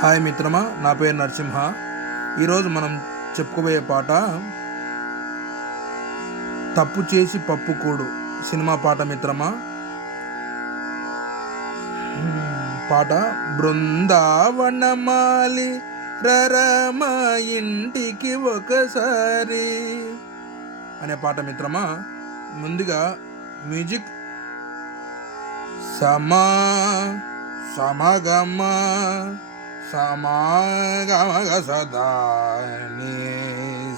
Hi మిత్రమా, నా పేరు నరసింహ. ఈరోజు మనం చెప్పుకోబోయే పాట తప్పు చేసి పప్పు కూడు సినిమా పాట మిత్రమా. పాట బృందావనమాలి రరమా ఇంటికి ఒకసారి అనే పాట మిత్రమా. ముందుగా మ్యూజిక్ సమా సమగమ సమాగమగ సదా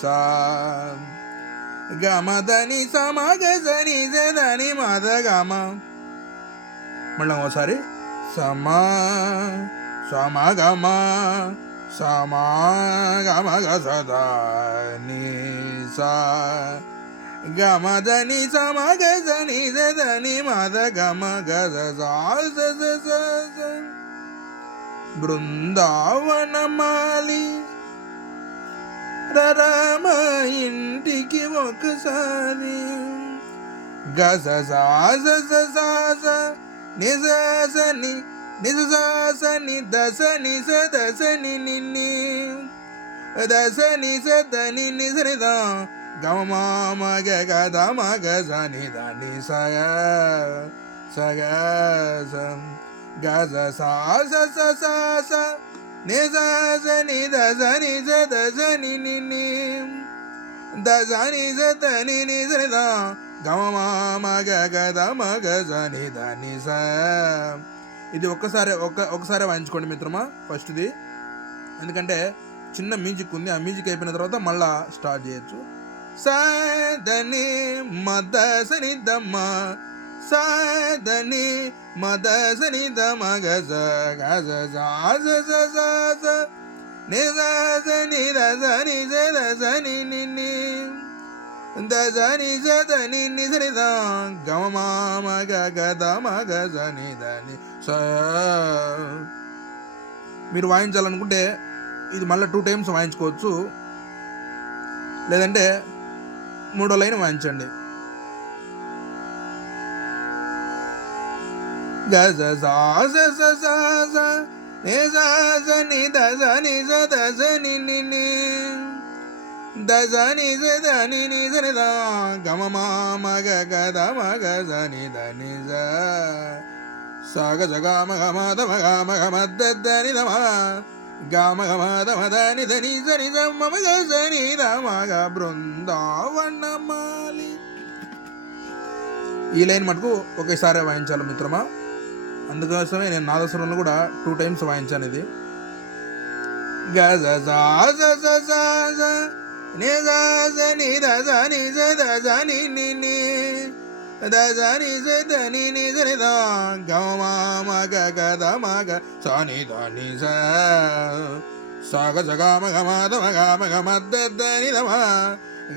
సా గమదని సమగని జదని మద గమ. మళ్ళీ ఒకసారి సమా సమగమ సమాగమగ సదా సా గమదని సమగని జదని మద గమ గజ బృందావనమాలి రరమ ఇంటికి ఒకసారి గజ సాస నిజసని నిజసాసని దసని సదసని నిన్ని దసని సదని నిజనిద గమ మగ గద మగ సని దని సగ సగ గజ సాస స నిజని దసని సదసని నిన్ని దసని సదని నిజనిద గమ మగ గద మగ సని దని స. ఇది ఒకసారి వాయించుకోండి మిత్రమా ఫస్ట్ది, ఎందుకంటే చిన్న మ్యూజిక్ ఉంది. ఆ మ్యూజిక్ అయిపోయిన తర్వాత మళ్ళా స్టార్ట్ చేయొచ్చు. సదని మద సని దమ్మ సదని మద సని దమ గజ గజ స నిజని రజని జని నిన్ని దజని జని నిజని ద గమ మగ గద మగ జని దని స. మీరు వాయించాలనుకుంటే ఇది మళ్ళీ 2 times వాయించుకోవచ్చు, లేదంటే 3వ లైన్ వాయించండి. గజ నిజని దజని జని నిన్ని దజని జని నిజని ద గమ మగ గద మగ జని దని జ సగ జగ మగ మద మగ మగ మద్దని దమ గమ గమ దమ దని దని జని దమ మగ జని దమ గ బృందావనమాలి. ఈ లైన్ మటుకు ఒకేసారి వాయించాలి మిత్రమా. అందుకోసమే నేను నాదస్వరంలో కూడా 2 times వాయించాను. ఇది గజ నిజని దజని జని నిన్ని దజని జని నిజని ద గమ మగ గద మగ సని దని స సగ జగ మగ మద మగ మగ మద్దని దమ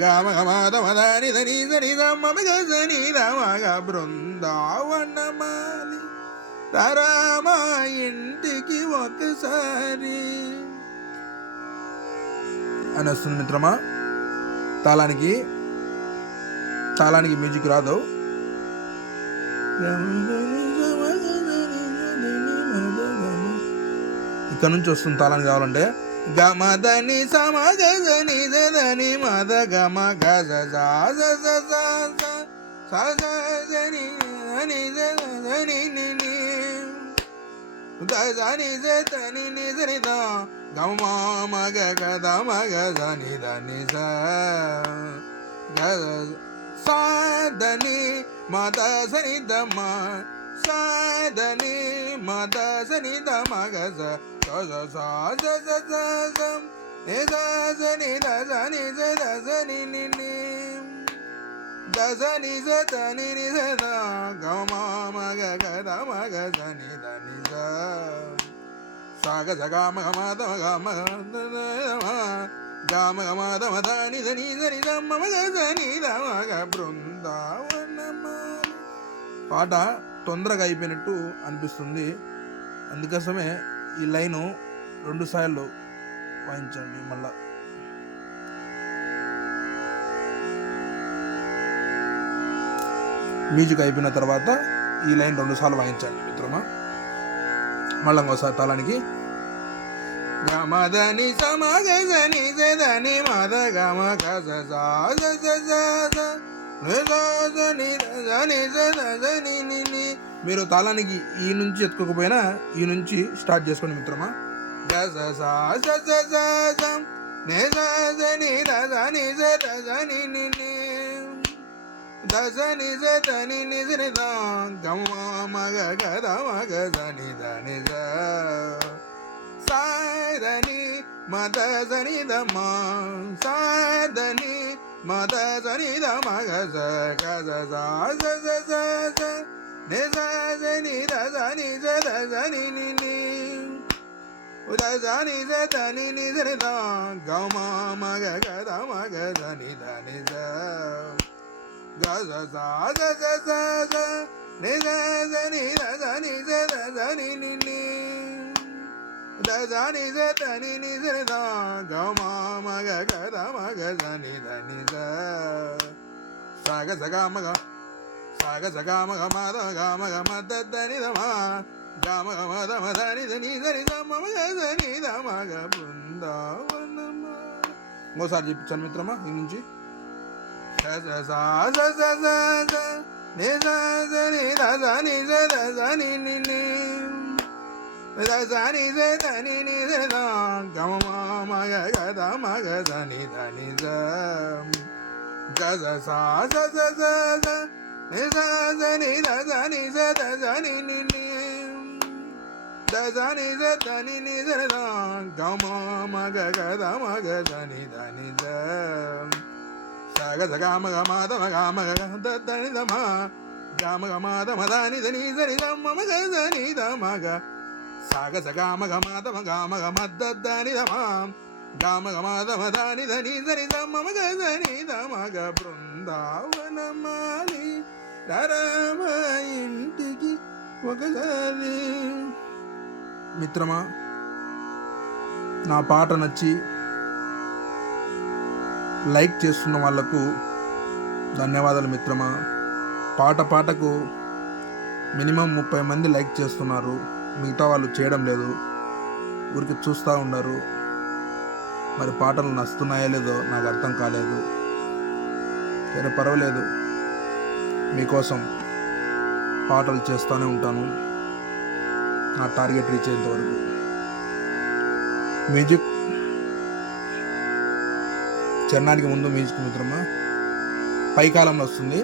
గమ గమ దమ దని దని జని దమ మగ జని దమ గ బృందావనమాలి రరమ ఇంటికి ఒకసారి అని వస్తుంది మిత్రమా. తాళానికి మ్యూజిక్ రాదు. ఇక్కడ నుంచి వస్తుంది తాళానికి కావాలంటే గమదని సమగని జని మద గమ గజ సని జని నిని దజని జని నిజని ద గమ మగ గద మగ జని దని స గజ సాదని మద సని దమ సాదని మద సని దమ గజ గజ స నిజని దజని జని నిని దజని జని నిజద గమ మగ గద మగ జని దని స సగ జగ మగ మద మగ గమ గమ దమ దని దని జని దమ మగ జని దమ గ బృందావనమాలి. పాట తొందరగా అయిపోయినట్టు అనిపిస్తుంది, అందుకోసమే ఈ లైను 2 సార్లు వాయించండి. మళ్ళా మ్యూజిక్ అయిపోయిన తర్వాత ఈ లైన్ 2 సార్లు వాయించండి మిత్రమా. మళ్ళీ ఇంకోసారి తాళానికి గమదని సమగని జదని మద గమ కస మీరు తాళానికి ఈ నుంచి ఎత్తుకోకపోయినా ఈ నుంచి స్టార్ట్ చేసుకోండి మిత్రమా. గజ ని దని జని దశని జని నిజని గమ మగ గద మగ జని దని సాదని మద జని దమ సాదని మద జని దమ గజ గజ నిజని దజని జని ని ఉదజని జని నిజని ద గమ మగ గద మగ జని దని జ గజ జ నిజని దజని జని ని దజని జని నిజని ద గమ మగ గద మగ జని దని జ సగ సగ మగ సగ సగ మగ మద గమ గమ దని దమ గమ గమ దమ దని దని దని దమ మగ దని దమ గ బృందావనమ. ఇంకోసారి చెప్పించాను మిత్రమా ఈ నుంచి. నిజని దజని జని దజని జని నిజని గమ మగ గద మగ జని దని జ గజ నిజని దజని జని దజని జని నిజని గమ మగ గద మగ జని దని జ సగ సగ మగ మద మగ మగ దని దమ గమ గమ దమ దని దని జని దమ మగ జని దమ గ సగ సగ మగ మద మగ మగ మద దని దమ గమ గమ దమ దని దని జని దమ మగ జని దమ గ బృందావనమాలి రమ ఇంటికి ఒకసారి. మిత్రమా, నా పాట నచ్చి లైక్ చేస్తున్న వాళ్లకు ధన్యవాదాలు మిత్రమా. పాటకు మినిమం 30 మంది లైక్ చేస్తున్నారు, మిగతా వాళ్ళు చేయడం లేదు, ఊరికి చూస్తూ ఉన్నారు. మరి పాటలు నచ్చుతున్నాయో లేదో నాకు అర్థం కాలేదు. సరే పర్వాలేదు, మీకోసం పాటలు చేస్తూనే ఉంటాను నా టార్గెట్ రీచ్ అయ్యేంత వరకు. మ్యూజిక్ చరణానికి ముందు మ్యూజిక్ మిత్రమా పై కాలంలో వస్తుంది.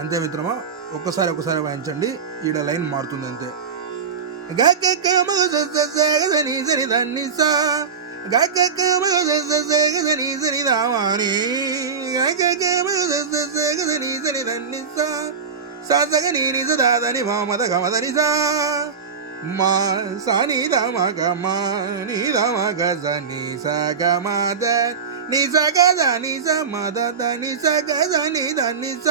అంతే మిత్రమా, ఒక్కసారి వాయించండి, ఈడ లైన్ మారుతుంది అంతే. సగని మద గమదని మా సని దమ గమ ని దమ గజని సగమద ని సగద ని సమద దని సగద ని దని స.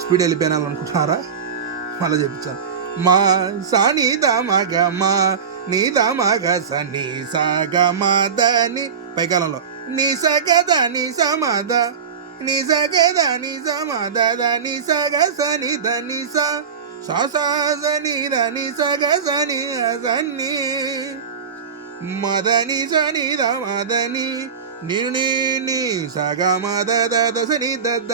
స్పీడ్ వెళ్ళిపోయినాలనుకుంటున్నారా? మళ్ళీ చెప్పించాను. మా సని దమ గమ ని దమ గజని సగమద ని పైకాలంలో ని సగద ని సమద ని సగద ని సమద దని సగ సని దని స సని దని సగ సని సని మదని సని ద మదని ని సగ మద ద సని దద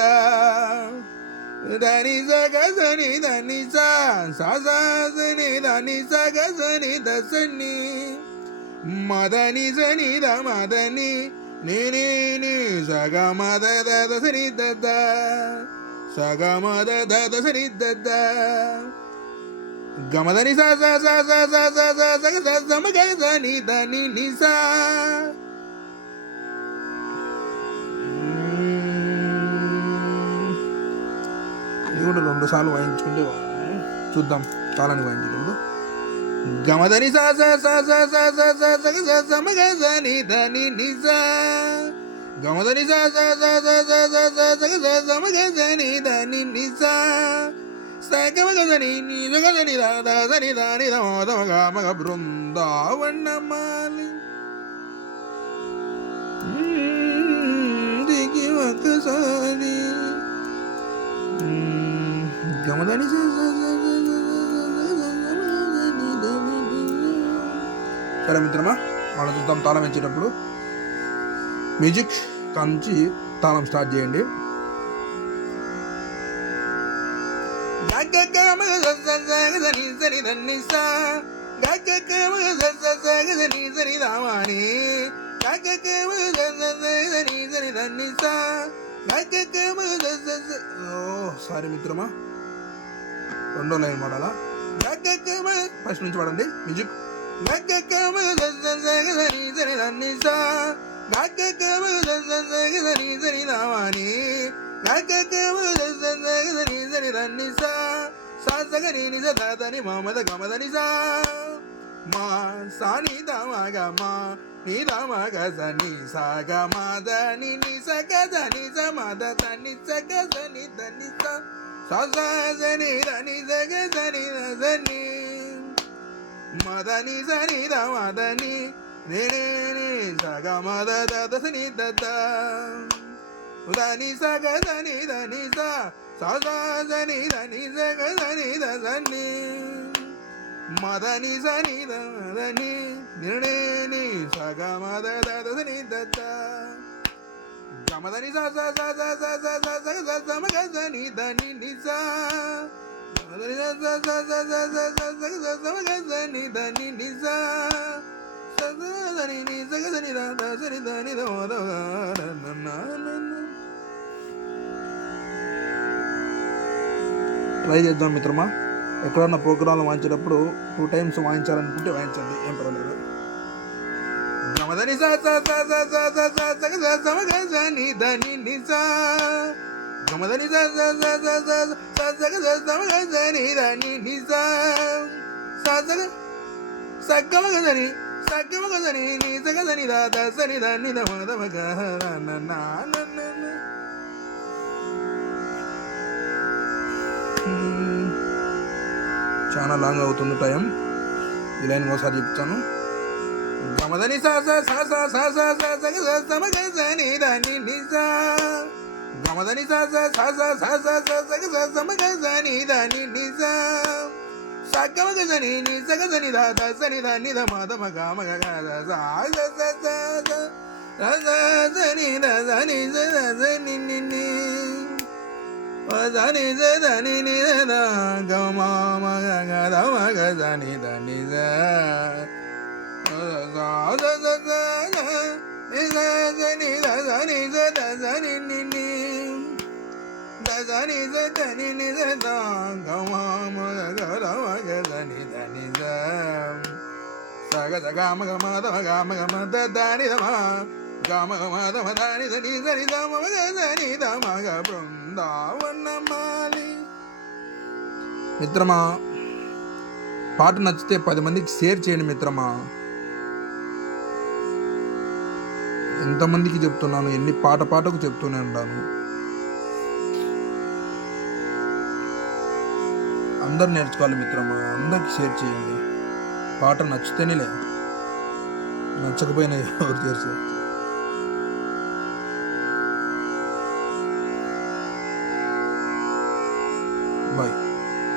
దని సగ సని దని సని దని సగ సని ద సని మదని సని ద మదని ని సగ మద ద సని దద సగ మద ద సని దద గమదని స స స స స స స సగ స సమ గ దని దని ని స. ఇది కూడా 2 సార్లు వాయించుకుంటే చూద్దాం. తాళాన్ని వాయించుకుంటూ గమదని స స స స స స స సగ స సమ గ దని దని ని స గమదని స స స స స స స సగ స సమ గ దని దని ని స సగమగదని నిజగదని దాదని దాని దమగా మగ బృందావనమాలి దిగి ఒకసారి గమదని సరే మిత్రమా, మనం చూద్దాం. తాళం ఇచ్చేటప్పుడు మ్యూజిక్ కాంచి తాళం స్టార్ట్ చేయండి. సారీ మిత్రమా, రెండో లైన్ పాడాలా. ఫస్ట్ నుంచి పాడండి మ్యూజిక్. సాసగని నిజ దాదని మమద గమదని సా మా సాని దమగ మా నీ దమగ సని సాగ మాదని ని సగదని సమద తని సగదని దని సా సాసని దని సగదని నదని మదని సని దమదని నే నే సగ మద దదని దద ఉదని సగదని దని సా సని దని సగదని దని మదని సని దని నిర్ణేని సగ మద దని దత్త గమదని సమగని దని నిసా మదని సమగని దని నిసా సదని ని సగదని దని దని ట్రై చేద్దాం మిత్రమా. ఎక్కడన్నా ప్రోగ్రాంలు వాయించేటప్పుడు 2 times వాయించాలనుకుంటే వాయించండి, ఏం పర్వాలేదు. గమదని సమగని దని నిసా గమదని సమగని దని నిసా సగ్గమగదని సగ్గమగదని ని సగదని దాసని దాన్ని దమగ చాలా లాంగ్ అవుతుంది టైం. ఈ లైన్ ఒకసారి చెప్తాను. గమదని సమగని దాని నిసా గమదని సమగని దాని నిసా సగమగని ని సగదని దాసని దాన్ని దమగ మగ సని దని దని ని దని దని ని ద గమ మగ గద మగ దని దని ద దని దని దని ని ని దని దని ని ద గమ మగ గద మగ దని దని ద సగ సగ మగ మద మగ మద దని ద గమ మద మదని దని దని ద మగ దని ద మగ బృందావనమాలి. మిత్రమా, పాట నచ్చితే 10 మందికి షేర్ చేయండి మిత్రమా. ఎంతమందికి చెప్తున్నాను, ఎన్ని పాటకు చెప్తూనే ఉన్నాను. అందరు నేర్చుకోవాలి మిత్రమా, అందరికి షేర్ చేయండి. పాట నచ్చితేనే, నచ్చకపోయినా ఎవరు చేస్తారు.